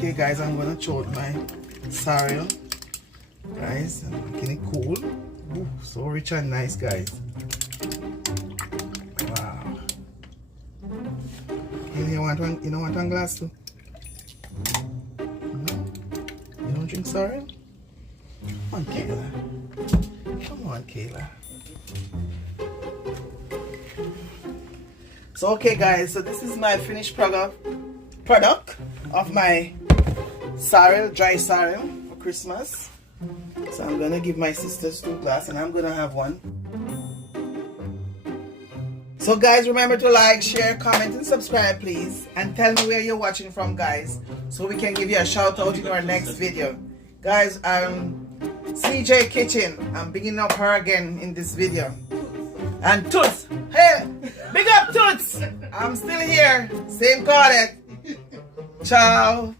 Okay guys, I'm gonna throw out my sorrel. Guys, I'm making it cool. Ooh, so rich and nice, guys. Wow. You don't want one glass too? No? You don't drink sorrel? Come on, Kayla. Come on, Kayla. So okay guys, so this is my finished product of my sorrel, dry sorrel for Christmas. So I'm gonna give my sisters 2 glasses and I'm gonna have one. So guys, remember to like, share, comment and subscribe please, and tell me where you're watching from guys, so we can give you a shout out in our next video. Guys, CJ Kitchen, I'm bigging up her again in this video. And Toots, hey, big up Toots, I'm still here, same call it. Ciao.